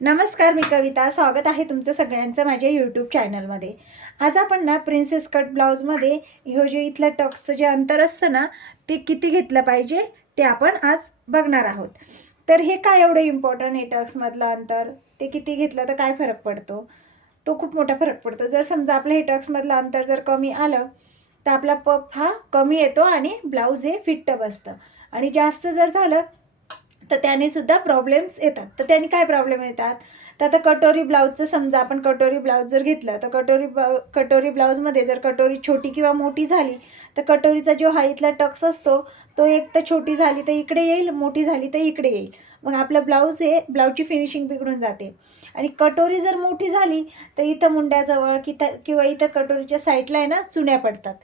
नमस्कार, मी कविता. स्वागत आहे तुमचं सगळ्यांचं माझ्या यूट्यूब चॅनलमध्ये. आज आपण ना प्रिन्सेस कट ब्लाऊजमध्ये ह्यो जे इथलं टक्सचं जे अंतर असतं ना, ते किती घेतलं पाहिजे ते आपण आज बघणार आहोत. तर हे काय एवढं इम्पॉर्टंट आहे टक्समधलं अंतर? ते किती घेतलं तर काय फरक पडतो? तो खूप मोठा फरक पडतो. जर समजा आपलं हे टक्समधलं अंतर जर कमी आलं, तर आपला पफ हा कमी येतो आणि ब्लाऊज हे फिट्ट बसतं. आणि जास्त जर झालं तर त्याने सुद्धा प्रॉब्लेम्स येतात. तर त्याने काय प्रॉब्लेम येतात? तर आता कटोरी ब्लाऊजचं समजा आपण कटोरी ब्लाऊज जर घेतलं तर कटोरी ब्लाऊजमध्ये जर कटोरी छोटी किंवा मोठी झाली तर कटोरीचा जो हा इथला टक्स असतो तो एक तर छोटी झाली तर इकडे येईल, मोठी झाली तर इकडे येईल. मग आपलं ब्लाऊजची फिनिशिंग बिघडून जाते. आणि कटोरी जर मोठी झाली तर इथं मुंड्याजवळ किंवा इथं कटोरीच्या साईडला आहे ना चुन्या पडतात.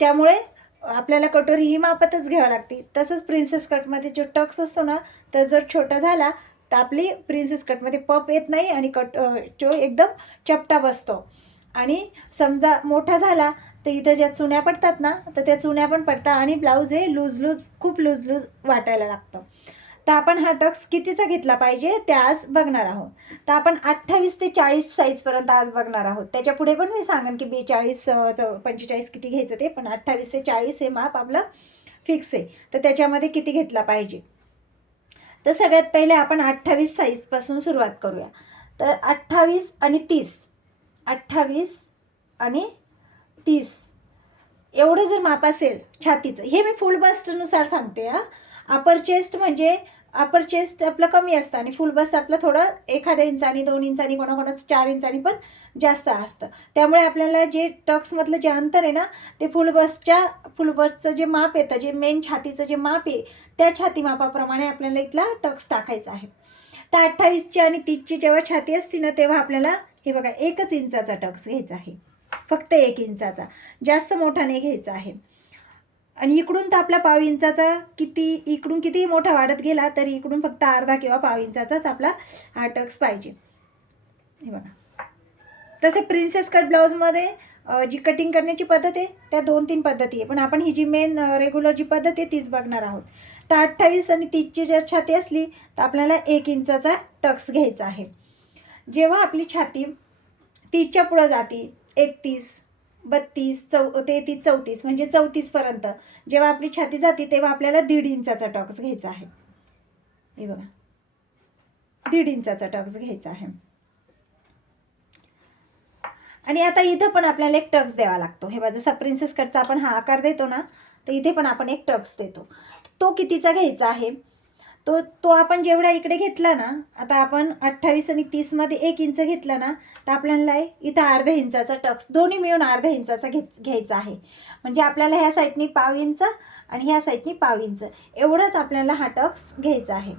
त्यामुळे आपल्याला कटोरी ही मापातच घ्यावी लागते. तसंच प्रिन्सेस कटमध्ये जो टक्स असतो ना, तर जर छोटा झाला तर आपली प्रिन्सेस कटमध्ये पफ येत नाही आणि जो एकदम चपटा बसतो. आणि समजा मोठा झाला तर इथं ज्या चुन्या पडतात ना, तर त्या चुन्या पण पडतात आणि ब्लाऊज हे खूप लूज वाटायला लागतं. तर आपण हा टक्स कितीचा घेतला पाहिजे ते आज बघणार आहोत. तर आपण 28 ते 40 साईजपर्यंत आज बघणार आहोत. त्याच्यापुढे पण मी सांगेन की 42 45 किती घ्यायचं ते, पण 28 ते 40 हे माप आपलं फिक्स आहे. तर त्याच्यामध्ये किती घेतला पाहिजे? तर सगळ्यात पहिले आपण 28 साईजपासून सुरुवात करूया. तर 28 आणि 30, 28 आणि 30 एवढं जर माप असेल छातीचं, हे मी फुल बस्टनुसार सांगते हां. अपर चेस्ट आपलं कमी असतं आणि फुल बस्ट आपलं थोडं एखाद्या इंचानी 2 इंचानी कोणाकोणाचं 4 इंचानी पण जास्त असतं. त्यामुळे आपल्याला जे टक्समधलं जे अंतर आहे ना, ते फुल बस्टचं जे माप येतं, जे मेन छातीचं जे माप आहे त्या छाती मापाप्रमाणे आपल्याला इथला टक्स टाकायचा आहे. तर 28ची आणि 30ची जेव्हा छाती असते ना, तेव्हा आपल्याला हे बघा 1 इंचाचा टक्स घ्यायचा आहे. फक्त 1 इंचाचा, जास्त मोठा नाही घ्यायचा आहे. आणि इकडून तर आपला पाव इंचाचा इकडून कितीही मोठा वाढत गेला तरी इकडून फक्त अर्धा किंवा पाव इंचाचाच आपला हा टक्स पाहिजे. हे बघा. तसे प्रिन्सेस कट ब्लाऊजमध्ये जी कटिंग करण्याची पद्धत आहे त्या 2-3 पद्धती आहे, पण आपण ही जी मेन रेग्युलर जी पद्धत आहे तीच बघणार आहोत. तर 28 आणि 30ची जर छाती असली तर आपल्याला 1 इंचाचा टक्स घ्यायचा आहे. जेव्हा आपली छाती 30च्या पुढं जाते, 31, 32, 33, 34 म्हणजे 34पर्यंत जेव्हा आपली छाती जाते तेव्हा आपल्याला 1.5 इंचाचा टक्स घ्यायचा आहे. हे बघा, 1.5 इंचाचा टक्स घ्यायचा आहे. आणि आता इथं पण आपल्याला एक टक्स द्यावा लागतो. हे बघा, जसा प्रिन्सेस कटचा आपण हा आकार देतो ना, तर इथे पण आपण एक टक्स देतो. तो कितीचा घ्यायचा आहे? तो तो आपण जेवढा इकडे घेतला ना, आता आपण 28 आणि 30मध्ये 1 इंच घेतला ना, तर आपल्याला इथं अर्धा इंचाचा टक्स दोन्ही मिळून अर्धा इंचाचा घ्यायचा आहे. म्हणजे आपल्याला ह्या साईडनी पाव इंच आणि ह्या साईडनी पाव इंच एवढंच आपल्याला हा टक्स घ्यायचा आहे.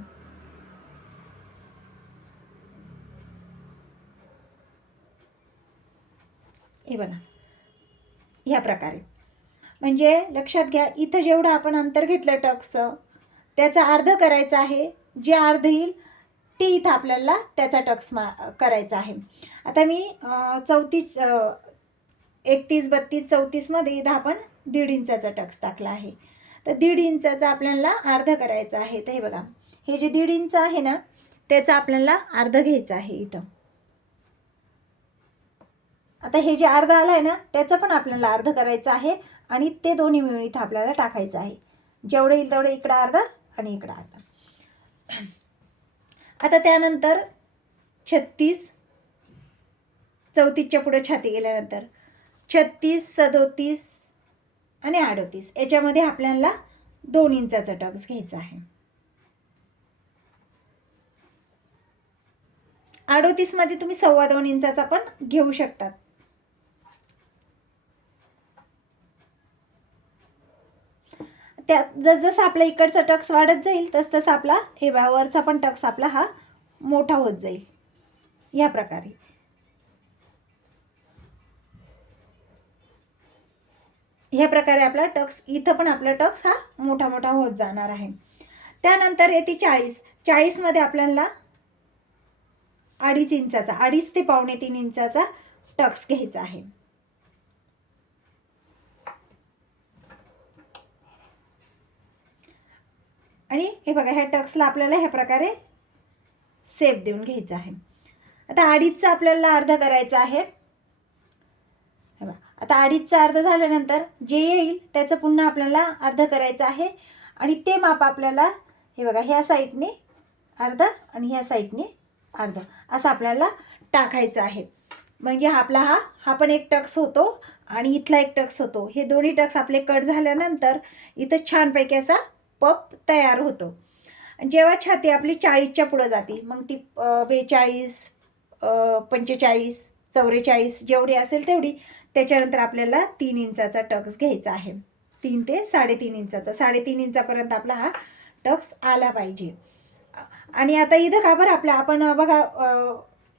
हे बघा, ह्या प्रकारे. म्हणजे लक्षात घ्या, इथं जेवढं आपण अंतर घेतलं टक्सचं त्याचा अर्ध करायचं आहे. जे अर्ध येईल ते इथं आपल्याला त्याचा टक्स करायचा आहे. आता मी 31, 32, 34मध्ये इथं आपण 1.5 इंचाचा टक्स टाकला आहे. तर 1.5 इंचाचा आपल्याला अर्ध करायचं आहे. तर हे बघा, हे जे 1.5 इंच आहे ना, त्याचं आपल्याला अर्ध घ्यायचं आहे इथं. आता हे जे अर्ध आलं आहे ना, त्याचं पण आपल्याला अर्ध करायचं आहे आणि ते दोन्ही मिळून इथं आपल्याला टाकायचं आहे. जेवढं येईल तेवढं इकडं अर्ध आणि इकडं अर्ध. आता त्यानंतर 36, 34च्या पुढे छाती गेल्यानंतर 36, 37 आणि 38 याच्यामध्ये आपल्याला 2 इंचाचा टक्स घ्यायचा आहे. 38मध्ये तुम्ही 2.25 इंचाचा पण घेऊ शकतात. त्यात जसं आपला इकडचा टक्स वाढत जाईल तसं आपला हे वरचा पण टक्स आपला हा मोठा होत जाईल. या प्रकारे आपला टक्स इथं पण आपला टक्स हा मोठा मोठा होत जाणार आहे. त्यानंतर येते 40मध्ये आपल्याला 2.5 इंचाचा 2.5 ते 2.25 इंचाचा टक्स घ्यायचा आहे. आणि हे बघा, ह्या टक्सला आपल्याला ह्या प्रकारे सेप देऊन घ्यायचा आहे. आता अडीचचा आपल्याला अर्धा करायचा आहे. हे बघा, आता अडीचचा अर्धा झाल्यानंतर जे येईल त्याचं पुन्हा आपल्याला अर्धा करायचं आहे आणि ते माप आपल्याला हे बघा ह्या साईडने अर्धा आणि ह्या साईडने अर्धा असं आपल्याला टाकायचं आहे. म्हणजे हा पण एक टक्स होतो आणि इथला एक टक्स होतो. हे दोन्ही टक्स आपले कट झाल्यानंतर इथं छानपैकी असा पप तयार होतो. जेव्हा छाती आपली 40च्या पुढं जाते मग ती 42, 45, 44 जेवढी असेल तेवढी, त्याच्यानंतर आपल्याला 3 इंचाचा टक्स घ्यायचा आहे. 3 ते 3.5 इंचाचा, 3.5 इंचापर्यंत आपला हा टक्स आला पाहिजे. आणि आता इथं का बरं आपण बघा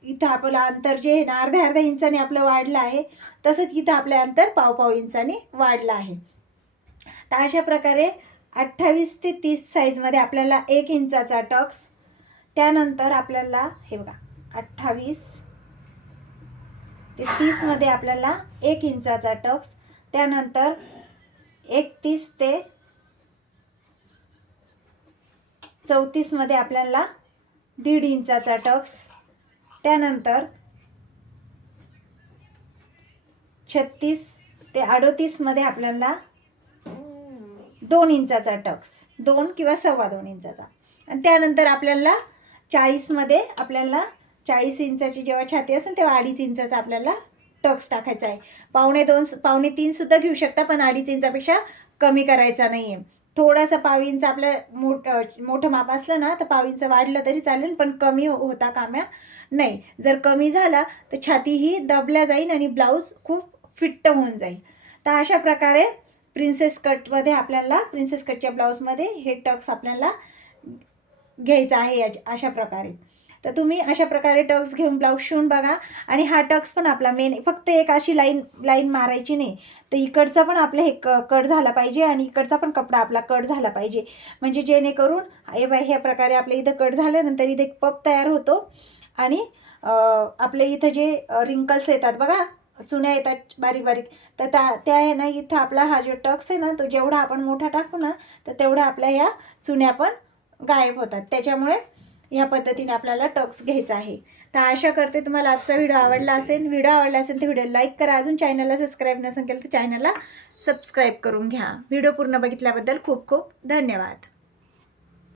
इथं आपलं अंतर जे आहे ना अर्ध्या इंचाने आपलं वाढलं आहे, तसंच इथं आपलं अंतर पाव इंचाने वाढलं आहे. तर अशा प्रकारे 28 ते 30 साईजमध्ये आपल्याला 1 इंचाचा टक्स, त्यानंतर आपल्याला हे बघा 28 ते 30मध्ये आपल्याला 1 इंचाचा टक्स, त्यानंतर 31 ते 34मध्ये आपल्याला 1.5 इंचाचा टक्स, त्यानंतर 36 ते 38मध्ये आपल्याला 2 इंचाचा टक्स, 2 किंवा 2.25 इंचाचा, आणि त्यानंतर आपल्याला 40मध्ये आपल्याला 40 इंचाची जेव्हा छाती असेल तेव्हा 2.5 इंचाचा आपल्याला टक्स टाकायचा आहे. 2.25-3 सुद्धा घेऊ शकता, पण 2.5 इंचापेक्षा कमी करायचा नाही आहे. थोडासा 1/2 इंच आपलं मोठं माप असलं ना तर 1/2 इंच वाढलं तरी चालेल, पण कमी होता कामा नाही. जर कमी झाला तर छाती ही दबल्या जाईल आणि ब्लाऊज खूप फिट्ट होऊन जाईल. तर अशा प्रकारे प्रिन्सेस कटच्या ब्लाऊजमध्ये हे टक्स आपल्याला घ्यायचं आहे अशा प्रकारे. तर तुम्ही अशा प्रकारे टक्स घेऊन ब्लाऊज शिवून बघा. आणि हा टक्स पण आपला मेन फक्त एक अशी लाईन मारायची नाही, तर इकडचा पण आपलं हे कट झाला पाहिजे आणि इकडचा पण कपडा आपला कट झाला पाहिजे. म्हणजे जेणेकरून ह्या प्रकारे आपल्या इथं कट झाल्यानंतर इथे एक पप तयार होतो आणि आपल्या इथं जे रिंकल्स येतात बघा, चुन्या येतात बारीक बारीक, तर त्या आहे ना इथं आपला हा जो टक्स आहे ना तो जेवढा आपण मोठा टाकू ना तर तेवढा आपल्या ह्या चुन्या पण गायब होतात. त्याच्यामुळे ह्या पद्धतीने आपल्याला टक्स घ्यायचा आहे. तर आशा करते तुम्हाला आजचा व्हिडिओ आवडला असेल. तर व्हिडिओ लाईक करा. अजून चॅनलला सबस्क्राईब नसेल केलं तर चॅनलला सबस्क्राईब करून घ्या. व्हिडिओ पूर्ण बघितल्याबद्दल खूप खूप धन्यवाद.